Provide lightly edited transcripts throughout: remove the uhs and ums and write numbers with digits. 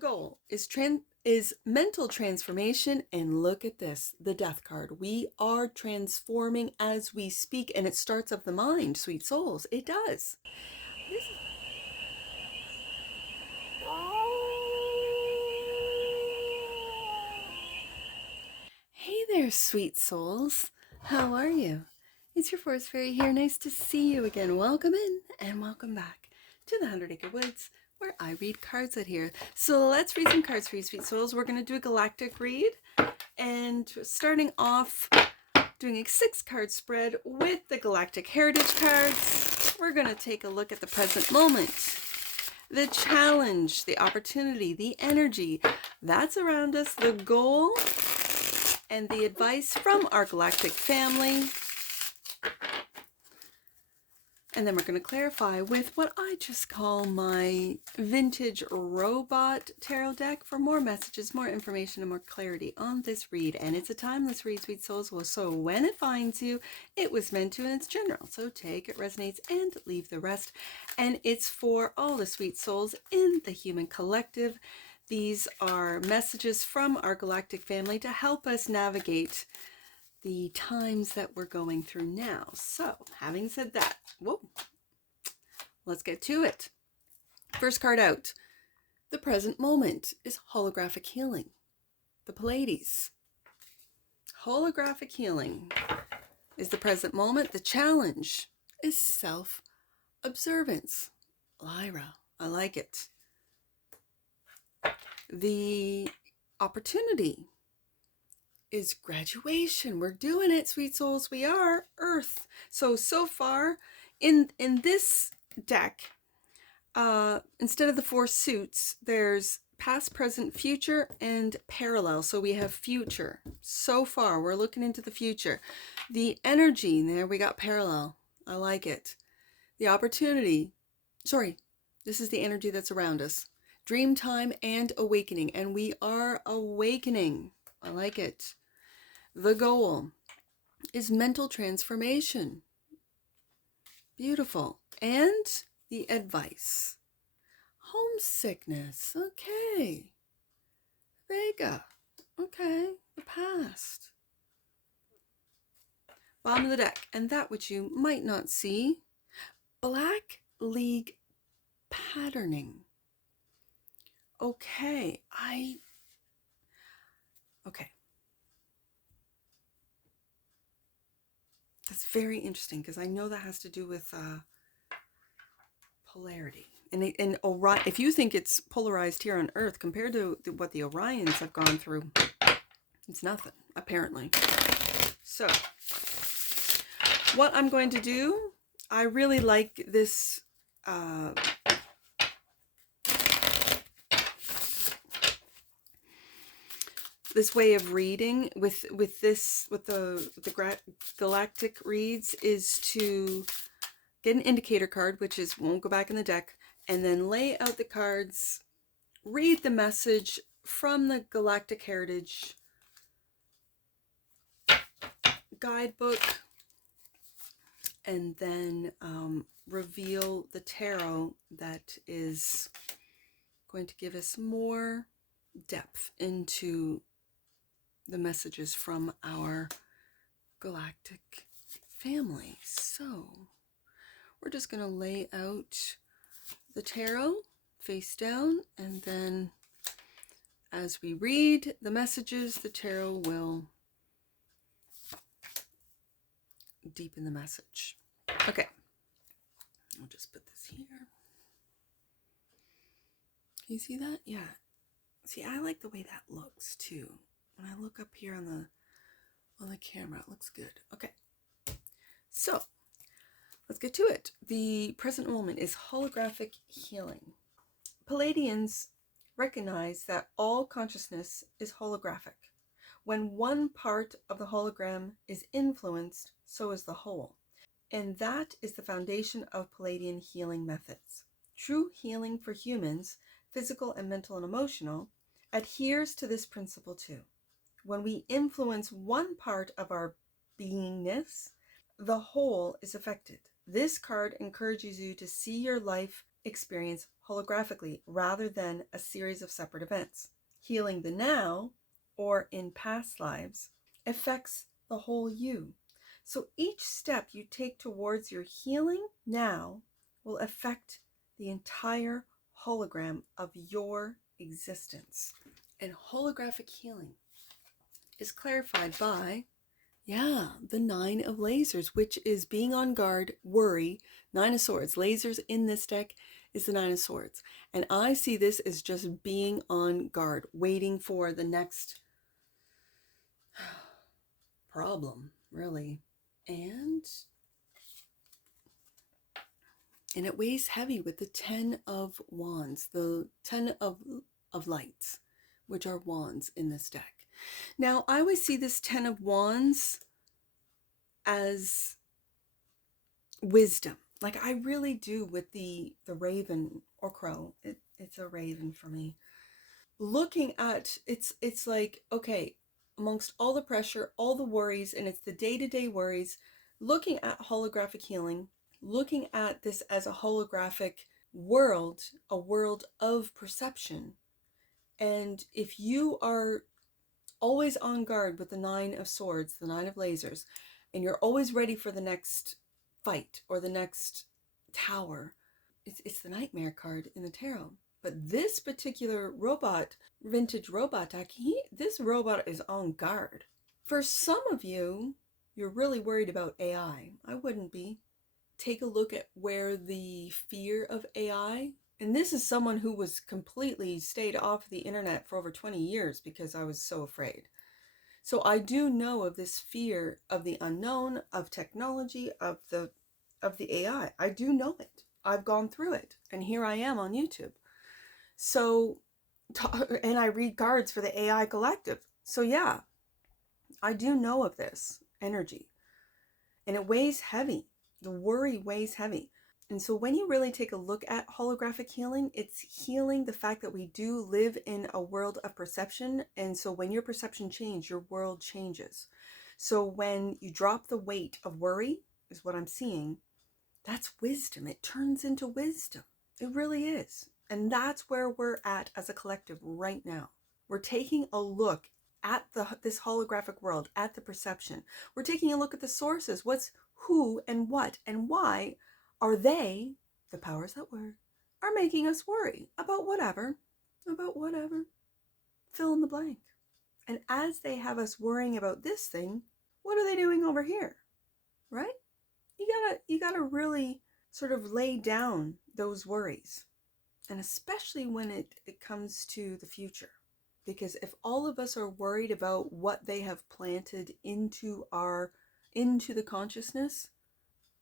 goal is mental transformation, and look at this, the death card. We are transforming as we speak, and it starts of the mind, sweet souls. It does. Hey there, sweet souls. How are you? It's your forest fairy here. Nice to see you again. Welcome in and welcome back to the 100 Acre Woods, where I read cards out here. So let's read some cards for you, sweet souls. We're going to do a galactic read, and starting off doing a 6-card spread with the galactic heritage cards. We're going to take a look at the present moment, the challenge, the opportunity, the energy that's around us, the goal, and the advice from our galactic family. And then we're going to clarify with what I just call my vintage robot tarot deck for more messages, more information, and more clarity on this read. And it's a timeless read, sweet souls. So when it finds you, it was meant to, and it's general. So take it, resonates, and leave the rest. And it's for all the sweet souls in the human collective. These are messages from our galactic family to help us navigate the times that we're going through now. So, having said that, let's get to it. First card out. The present moment is holographic healing. The Pleiades. Holographic healing is the present moment. The challenge is self-observance. Lyra, I like it. The opportunity is graduation. We're doing it, sweet souls. We are Earth. So far in this deck, instead of the 4 suits, there's past, present, future, and parallel. So we have future. So far, we're looking into the future. The energy, there we got parallel. I like it. The opportunity. Sorry, this is the energy that's around us. Dream time and awakening. And we are awakening. I like it. The goal is mental transformation. Beautiful. And the advice. Homesickness. Okay. Vega. Okay. The past. Bottom of the deck. And that which you might not see. Black League patterning. Okay. Okay. That's very interesting because I know that has to do with polarity. And Orion, if you think it's polarized here on Earth compared to what the Orions have gone through, it's nothing, apparently. So, what I'm going to do, I really like this this way of reading with the galactic reads, is to get an indicator card, which won't go back in the deck, and then lay out the cards, read the message from the Galactic Heritage guidebook, and then reveal the tarot that is going to give us more depth into the messages from our galactic family. So we're just going to lay out the tarot face down, and then as we read the messages, the tarot will deepen the message. Okay, I'll just put this here. Can you see that? Yeah. See, I like the way that looks too. When I look up here on the camera, it looks good. Okay, so let's get to it. The present moment is holographic healing. Palladians recognize that all consciousness is holographic. When one part of the hologram is influenced, so is the whole. And that is the foundation of Palladian healing methods. True healing for humans, physical and mental and emotional, adheres to this principle too. When we influence one part of our beingness, the whole is affected. This card encourages you to see your life experience holographically rather than a series of separate events. Healing the now, or in past lives, affects the whole you. So each step you take towards your healing now will affect the entire hologram of your existence. And holographic healing is clarified by, the 9 of lasers, which is being on guard, worry, 9 of swords. Lasers in this deck is the 9 of swords. And I see this as just being on guard, waiting for the next problem, really. And it weighs heavy with the 10 of wands, the 10 of lights, which are wands in this deck. Now, I always see this 10 of wands as wisdom. Like I really do with the raven or crow. It's a raven for me. Looking at it's like, okay, amongst all the pressure, all the worries, and it's the day-to-day worries, looking at holographic healing, looking at this as a holographic world, a world of perception. And if you are always on guard with the 9 of swords, the 9 of lasers, and you're always ready for the next fight or the next tower, it's the nightmare card in the tarot. But this particular robot, vintage robot deck, this robot is on guard. For some of you, you're really worried about AI. I wouldn't be. Take a look at where the fear of AI, and this is someone who was completely stayed off the internet for over 20 years because I was so afraid. So I do know of this fear of the unknown, of technology, of the AI. I do know it. I've gone through it, and here I am on YouTube. So, and I read cards for the AI Galactic. So yeah, I do know of this energy, and it weighs heavy. The worry weighs heavy. And so when you really take a look at holographic healing, it's healing the fact that we do live in a world of perception. And so when your perception changes, your world changes. So when you drop the weight of worry, is what I'm seeing, that's wisdom. It turns into wisdom. It really is. And that's where we're at as a collective right now. We're taking a look at this holographic world, at the perception. We're taking a look at the sources. What's who and what and why are they, the powers that were, are making us worry about whatever, fill in the blank. And as they have us worrying about this thing, what are they doing over here? Right? You gotta really sort of lay down those worries. And especially when it comes to the future. Because if all of us are worried about what they have planted into the consciousness,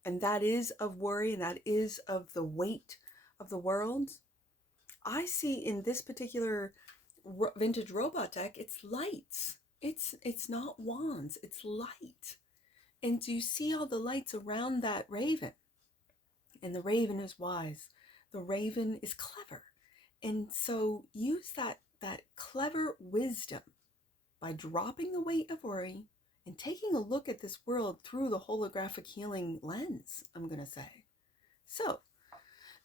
and that is of worry, and that is of the weight of the world, I see in this particular vintage robot deck, it's lights. It's not wands, it's light. And do you see all the lights around that raven? And the raven is wise. The raven is clever. And so use that clever wisdom by dropping the weight of worry and taking a look at this world through the holographic healing lens, I'm going to say. So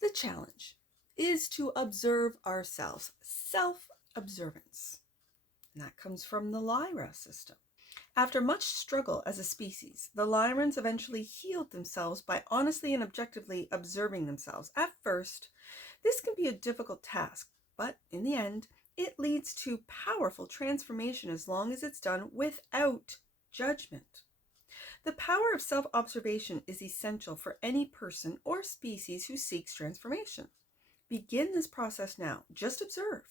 the challenge is to observe ourselves, self-observance. And that comes from the Lyra system. After much struggle as a species, the Lyrans eventually healed themselves by honestly and objectively observing themselves. At first, this can be a difficult task, but in the end, it leads to powerful transformation as long as it's done without judgment. The power of self-observation is essential for any person or species who seeks transformation. Begin this process now. Just observe.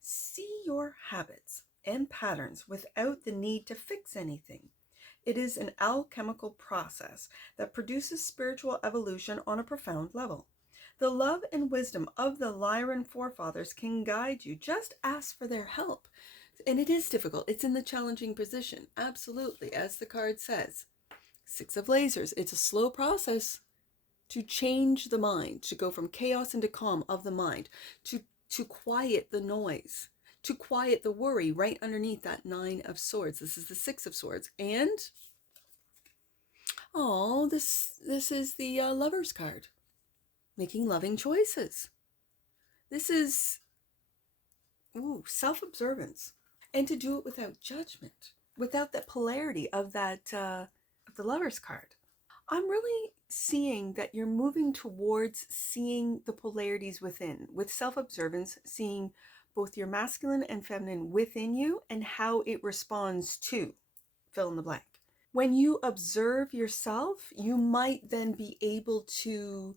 See your habits and patterns without the need to fix anything. It is an alchemical process that produces spiritual evolution on a profound level. The love and wisdom of the Lyran forefathers can guide you. Just ask for their help. And it is difficult. It's in the challenging position. Absolutely. As the card says, 6 of lasers. It's a slow process to change the mind, to go from chaos into calm of the mind, to quiet the noise, to quiet the worry right underneath that 9 of swords. This is the 6 of swords. And, this is the Lover's card. Making loving choices. This is self-observance, and to do it without judgment, without that polarity of that of the Lover's card. I'm really seeing that you're moving towards seeing the polarities within, with self-observance, seeing both your masculine and feminine within you and how it responds to fill in the blank. When you observe yourself, you might then be able to,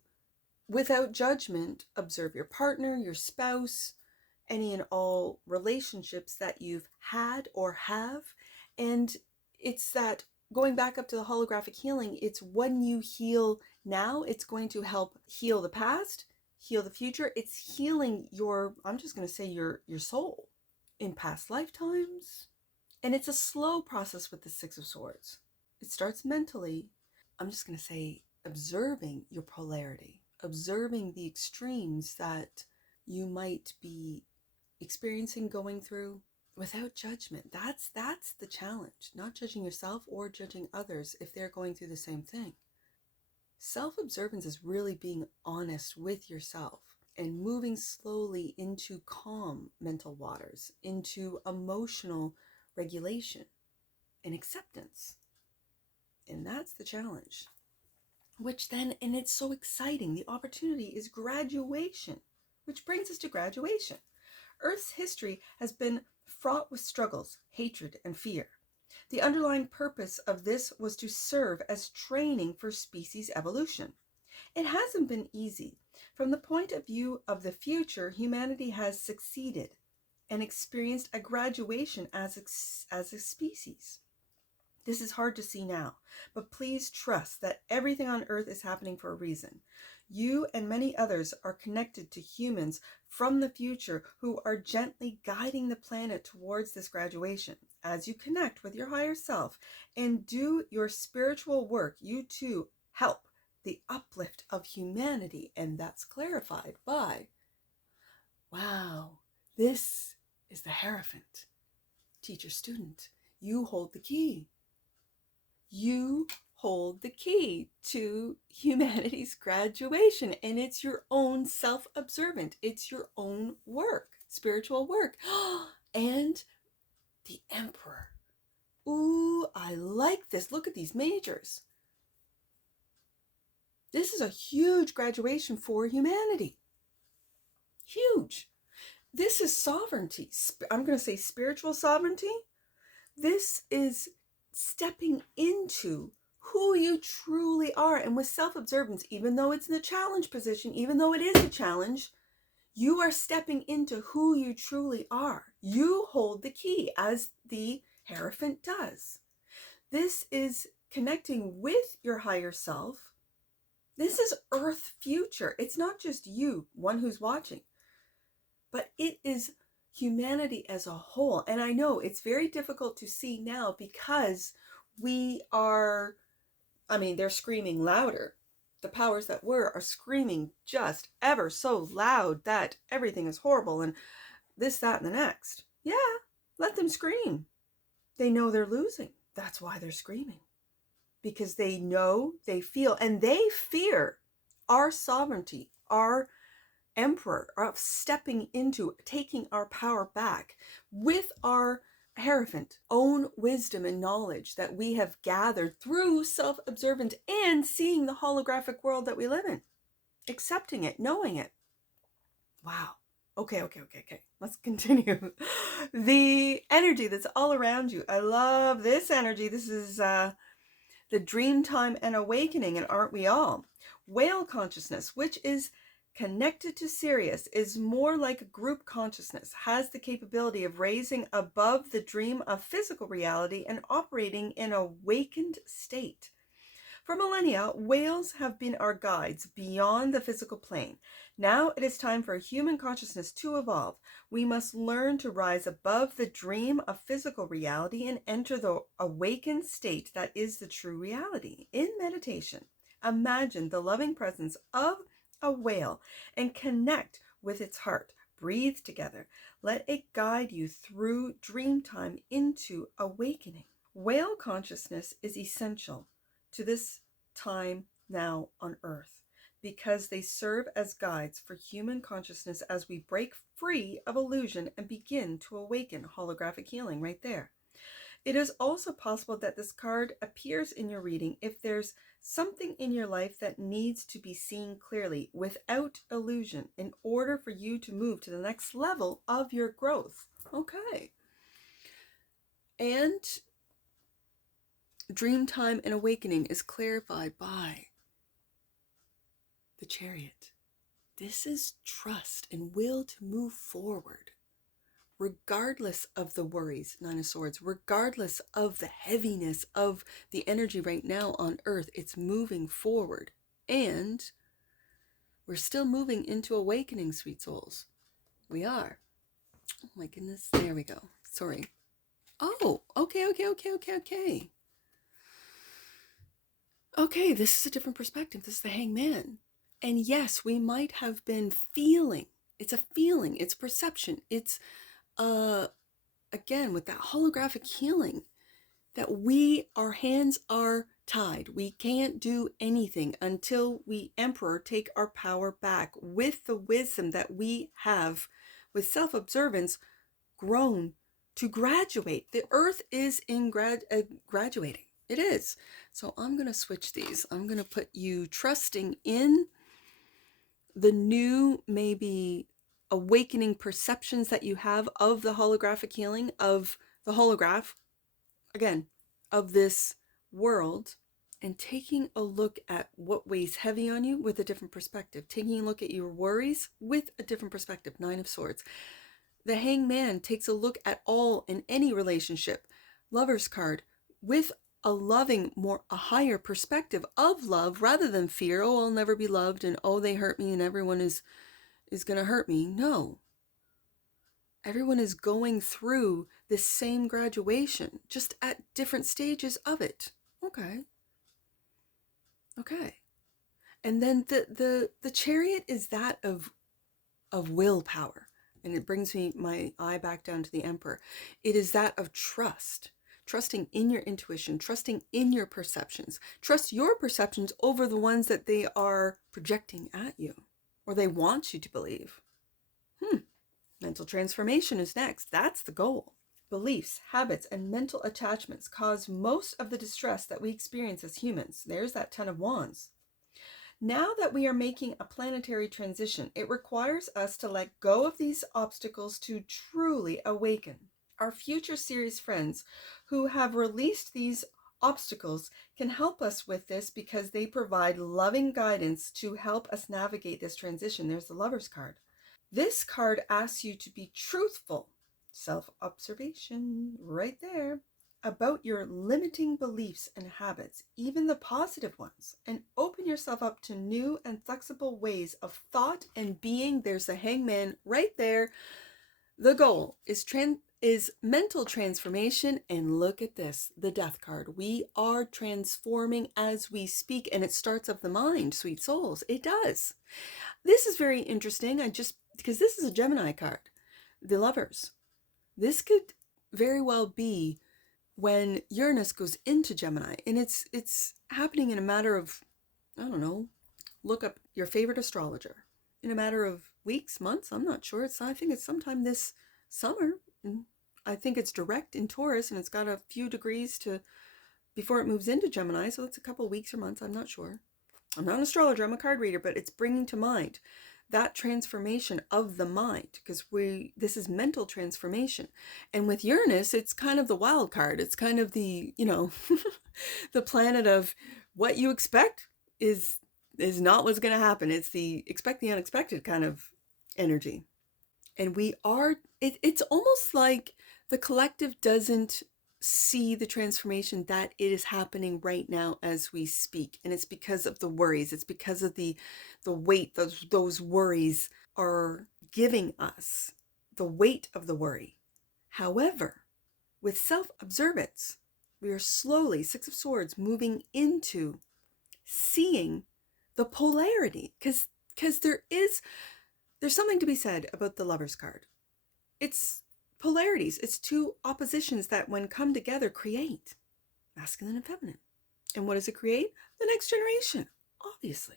without judgment, observe your partner, your spouse, any and all relationships that you've had or have. And it's that going back up to the holographic healing, it's when you heal now, it's going to help heal the past, heal the future. It's healing your, I'm just going to say your soul in past lifetimes. And it's a slow process with the Six of Swords. It starts mentally. I'm just going to say observing your polarity, observing the extremes that you might be experiencing, going through, without judgment. That's the challenge. Not judging yourself or judging others if they're going through the same thing. Self-observance is really being honest with yourself and moving slowly into calm mental waters, into emotional regulation and acceptance. And that's the challenge. Which then, and it's so exciting, the opportunity is graduation, which brings us to graduation. Earth's history has been fraught with struggles, hatred, and fear. The underlying purpose of this was to serve as training for species evolution. It hasn't been easy. From the point of view of the future, humanity has succeeded and experienced a graduation as a species. This is hard to see now, but please trust that everything on Earth is happening for a reason. You and many others are connected to humans from the future who are gently guiding the planet towards this graduation. As you connect with your higher self and do your spiritual work, you too help the uplift of humanity. And that's clarified by, wow, this is the Hierophant. Teacher, student, you hold the key. You hold the key to humanity's graduation, and it's your own self-observant. It's your own work, spiritual work. And the Emperor. Ooh, I like this. Look at these majors. This is a huge graduation for humanity. Huge. This is sovereignty. I'm going to say spiritual sovereignty. This is stepping into who you truly are. And with self-observance, even though it's in the challenge position, even though it is a challenge, you are stepping into who you truly are. You hold the key, as the Hierophant does. This is connecting with your higher self. This is Earth future. It's not just you, one who's watching, but it is humanity as a whole. And I know it's very difficult to see now because we are, they're screaming louder. The powers that were are screaming just ever so loud that everything is horrible and this, that, and the next. Yeah, let them scream. They know they're losing. That's why they're screaming. Because they know, they feel, and they fear our sovereignty, our Emperor, of stepping into, taking our power back with our Hierophant own wisdom and knowledge that we have gathered through self-observant and seeing the holographic world that we live in, accepting it, knowing it. Wow. Okay. Let's continue. The energy that's all around you. I love this energy. This is the dream time and awakening, and aren't we all? Whale consciousness, which is connected to Sirius, is more like a group consciousness, has the capability of raising above the dream of physical reality and operating in an awakened state. For millennia, whales have been our guides beyond the physical plane. Now it is time for human consciousness to evolve. We must learn to rise above the dream of physical reality and enter the awakened state that is the true reality. In meditation, imagine the loving presence of a whale and connect with its heart. Breathe together. Let it guide you through dream time into awakening. Whale consciousness is essential to this time now on Earth. because they serve as guides for human consciousness as we break free of illusion and begin to awaken. Holographic healing right there. It is also possible that this card appears in your reading if there's something in your life that needs to be seen clearly without illusion in order for you to move to the next level of your growth. Okay. And dream time and awakening is clarified by the Chariot. This is trust and will to move forward, regardless of the worries, Nine of Swords, regardless of the heaviness of the energy right now on Earth. It's moving forward. And we're still moving into awakening, sweet souls. We are. Oh my goodness. There we go. Sorry. Oh, okay. Okay, this is a different perspective. This is the Hangman. And yes, we might have been feeling. It's a feeling. It's perception. It's, again, with that holographic healing, that our hands are tied. We can't do anything until we, Emperor, take our power back with the wisdom that we have, with self-observance, grown to graduate. The Earth is in graduating. It is. So I'm going to switch these. I'm going to put you trusting in the new, maybe awakening perceptions that you have of the holographic healing, of the holograph, again, of this world, and taking a look at what weighs heavy on you with a different perspective, taking a look at your worries with a different perspective. Nine of Swords. The Hangman takes a look at all in any relationship. Lover's card with a loving, a higher perspective of love rather than fear. Oh, I'll never be loved, and oh, they hurt me and everyone is going to hurt me. No. Everyone is going through this same graduation, just at different stages of it. Okay. And then the Chariot is that of willpower. And it brings my eye back down to the Emperor. It is that of trust. Trusting in your intuition, trusting in your perceptions. Trust your perceptions over the ones that they are projecting at you, or they want you to believe. Mental transformation is next. That's the goal. Beliefs, habits, and mental attachments cause most of the distress that we experience as humans. There's that Ten of Wands. Now that we are making a planetary transition, it requires us to let go of these obstacles to truly awaken. Our future series friends who have released these obstacles can help us with this because they provide loving guidance to help us navigate this transition. There's the Lover's card. This card asks you to be truthful, self-observation right there, about your limiting beliefs and habits, even the positive ones, and open yourself up to new and flexible ways of thought and being. There's the Hangman right there. The goal is mental transformation, and look at this, the Death card. We are transforming as we speak, and it starts of the mind, sweet souls. It does. This is very interesting. Because this is a Gemini card, the Lovers. This could very well be when Uranus goes into Gemini, and it's happening in a matter of, I don't know, look up your favorite astrologer. In a matter of weeks, months, I'm not sure. I think it's sometime this summer. I think it's direct in Taurus, and it's got a few degrees before it moves into Gemini, so it's a couple weeks or months. I'm not sure. I'm not an astrologer, I'm a card reader, but it's bringing to mind that transformation of the mind, because this is mental transformation. And with Uranus, it's kind of the wild card. It's kind of the, the planet of what you expect is not what's going to happen. It's the expect the unexpected kind of energy. And it's almost like the collective doesn't see the transformation that it is happening right now as we speak. And it's because of the worries. It's because of the weight those worries are giving us, the weight of the worry. However, with self-observance, we are slowly, Six of Swords, moving into seeing the polarity, because there's something to be said about the Lover's card. It's polarities. It's two oppositions that, when come together, create masculine and feminine. And what does it create? The next generation, obviously.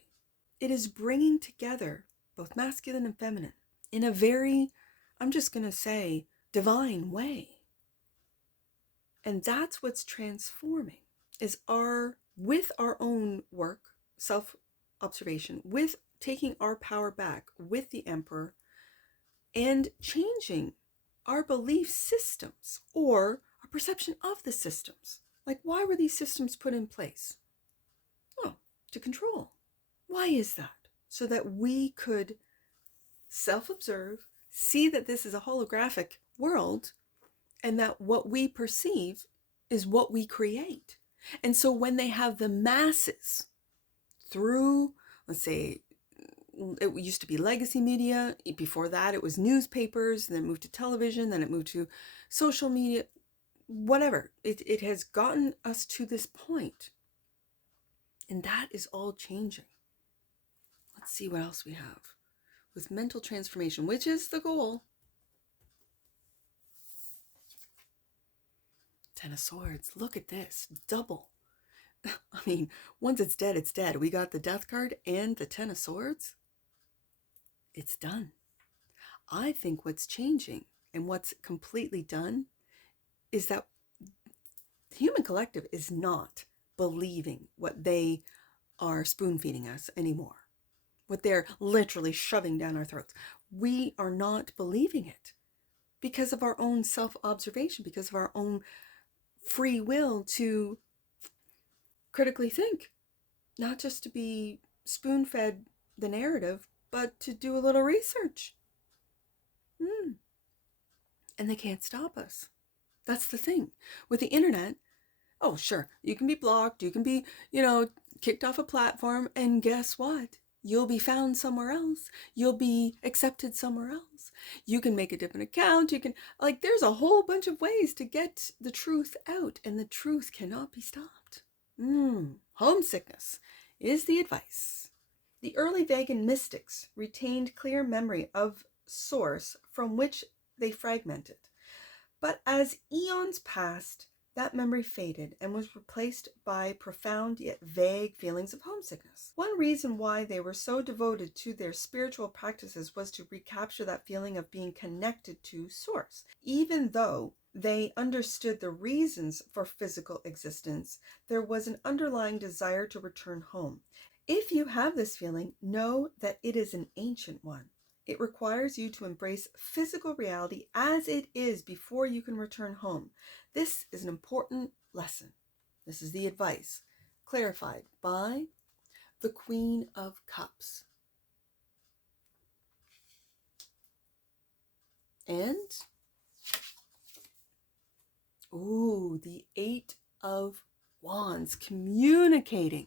It is bringing together both masculine and feminine in a very, I'm just going to say, divine way. And that's what's transforming, is with our own work, self-observation, with taking our power back with the Emperor and changing our belief systems or our perception of the systems. Like, why were these systems put in place? Oh, to control. Why is that? So that we could self-observe, see that this is a holographic world, and that what we perceive is what we create. And so when they have the masses through, let's say, it used to be legacy media. Before that, it was newspapers, then it moved to television, then it moved to social media, whatever. It has gotten us to this point. And that is all changing. Let's see what else we have. With mental transformation, which is the goal. Ten of Swords. Look at this. Double. I mean, once it's dead, it's dead. We got the Death card and the Ten of Swords. It's done. I think what's changing and what's completely done is that the human collective is not believing what they are spoon feeding us anymore, what they're literally shoving down our throats. We are not believing it because of our own self-observation, because of our own free will to critically think, not just to be spoon-fed the narrative, but to do a little research. And they can't stop us. That's the thing. With the internet, oh, sure, you can be blocked, you can be, kicked off a platform, and guess what? You'll be found somewhere else. You'll be accepted somewhere else. You can make a different account. You can, there's a whole bunch of ways to get the truth out, and the truth cannot be stopped. Homesickness is the advice. The early Vegan mystics retained clear memory of source from which they fragmented. But as eons passed, that memory faded and was replaced by profound yet vague feelings of homesickness. One reason why they were so devoted to their spiritual practices was to recapture that feeling of being connected to source. Even though they understood the reasons for physical existence, there was an underlying desire to return home. If you have this feeling, know that it is an ancient one. It requires you to embrace physical reality as it is before you can return home. This is an important lesson. This is the advice, clarified by the Queen of Cups. And, the Eight of Wands, communicating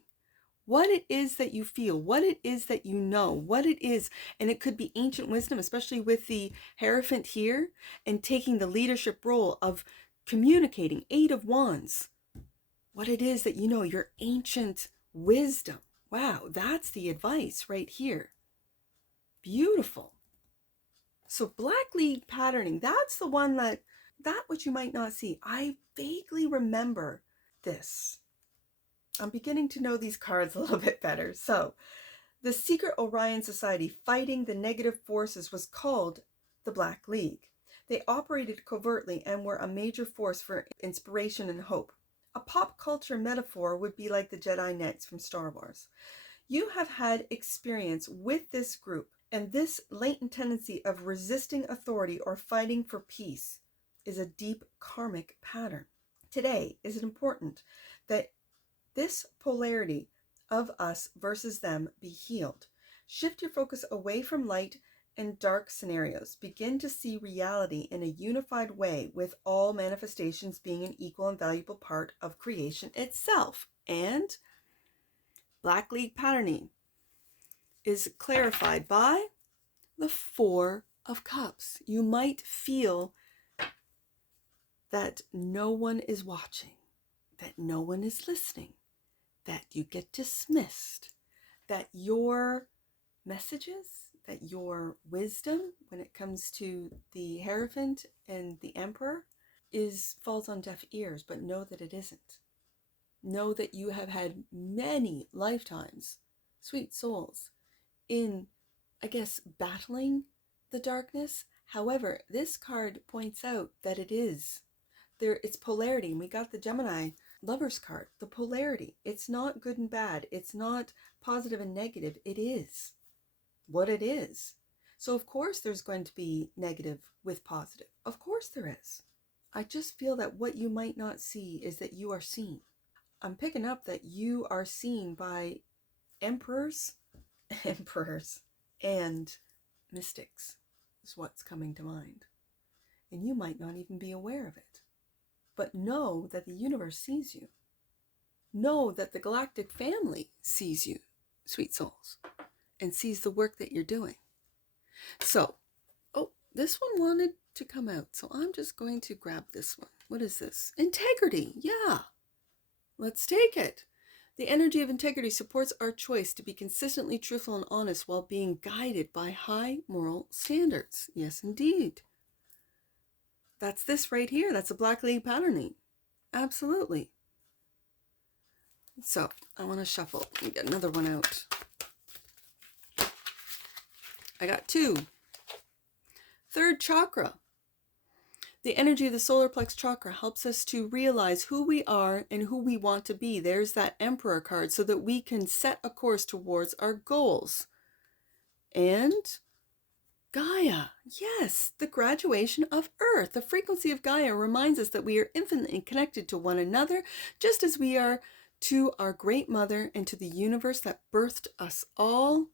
what it is that you feel, what it is that you know, what it is. And it could be ancient wisdom, especially with the Hierophant here, and taking the leadership role of communicating. Eight of Wands. What it is that you know, your ancient wisdom. Wow, that's the advice right here. Beautiful. So Black Lead patterning, that's the one that which you might not see. I vaguely remember this. I'm beginning to know these cards a little bit better. So, the secret Orion Society fighting the negative forces was called the Black League. They operated covertly and were a major force for inspiration and hope. A pop culture metaphor would be like the Jedi Knights from Star Wars. You have had experience with this group, and this latent tendency of resisting authority or fighting for peace is a deep karmic pattern. Today, is it important that this polarity of us versus them be healed? Shift your focus away from light and dark scenarios. Begin to see reality in a unified way, with all manifestations being an equal and valuable part of creation itself. And Black League patterning is clarified by the Four of Cups. You might feel that no one is watching, that no one is listening, that you get dismissed, that your messages, that your wisdom when it comes to the Hierophant and the Emperor falls on deaf ears. But know that it isn't. Know that you have had many lifetimes, sweet souls, in, I guess, battling the darkness. However, this card points out that it is there. It's polarity. And we got the Gemini Lovers card, the polarity. It's not good and bad. It's not positive and negative. It is what it is. So of course there's going to be negative with positive. Of course there is. I just feel that what you might not see is that you are seen. I'm picking up that you are seen by emperors, and mystics is what's coming to mind. And you might not even be aware of it. But know that the universe sees you. Know that the galactic family sees you, sweet souls, and sees the work that you're doing. So, oh, this one wanted to come out, so I'm just going to grab this one. What is this? Integrity. Yeah. Let's take it. The energy of integrity supports our choice to be consistently truthful and honest while being guided by high moral standards. Yes, indeed. That's this right here. That's a Black League patterning. Absolutely. So I want to shuffle and get another one out. I got two. Third chakra. The energy of the solar plex chakra helps us to realize who we are and who we want to be. There's that Emperor card so that we can set a course towards our goals. And Gaia, yes, the graduation of Earth. The frequency of Gaia reminds us that we are infinitely connected to one another, just as we are to our great mother and to the universe that birthed us all.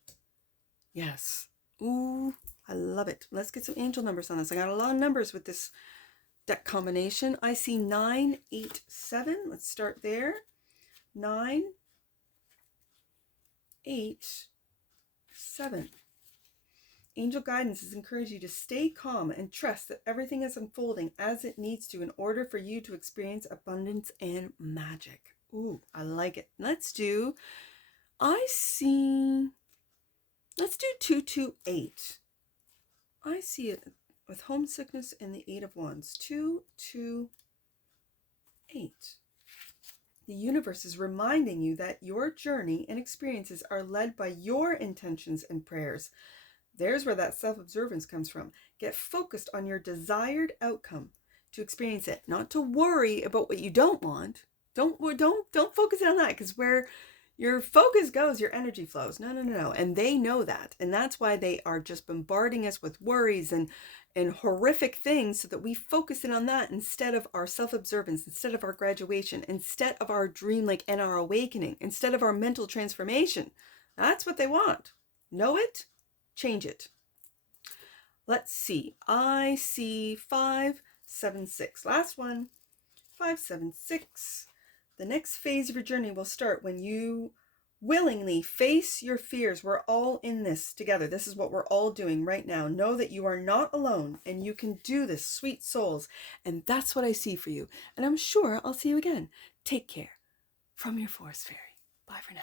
Yes. Ooh, I love it. Let's get some angel numbers on this. I got a lot of numbers with this deck combination. I see 9, 8, 7. Let's start there. 9, 8, 7. Angel guidance has encouraged you to stay calm and trust that everything is unfolding as it needs to in order for you to experience abundance and magic. Ooh, I like it. Let's do 228. I see it with homesickness and the 8 of Wands. 228. The universe is reminding you that your journey and experiences are led by your intentions and prayers. There's where that self-observance comes from. Get focused on your desired outcome to experience it, not to worry about what you don't want. Don't focus on that, because where your focus goes, your energy flows. No. And they know that. And that's why they are just bombarding us with worries and horrific things so that we focus in on that instead of our self-observance, instead of our graduation, instead of our dream and our awakening, instead of our mental transformation. That's what they want. Know it. Change it. Let's see. I see 5, 7, 6. Last one. 5, 7, 6. The next phase of your journey will start when you willingly face your fears. We're all in this together. This is what we're all doing right now. Know that you are not alone and you can do this, sweet souls. And that's what I see for you. And I'm sure I'll see you again. Take care. From your Forest Fairy. Bye for now.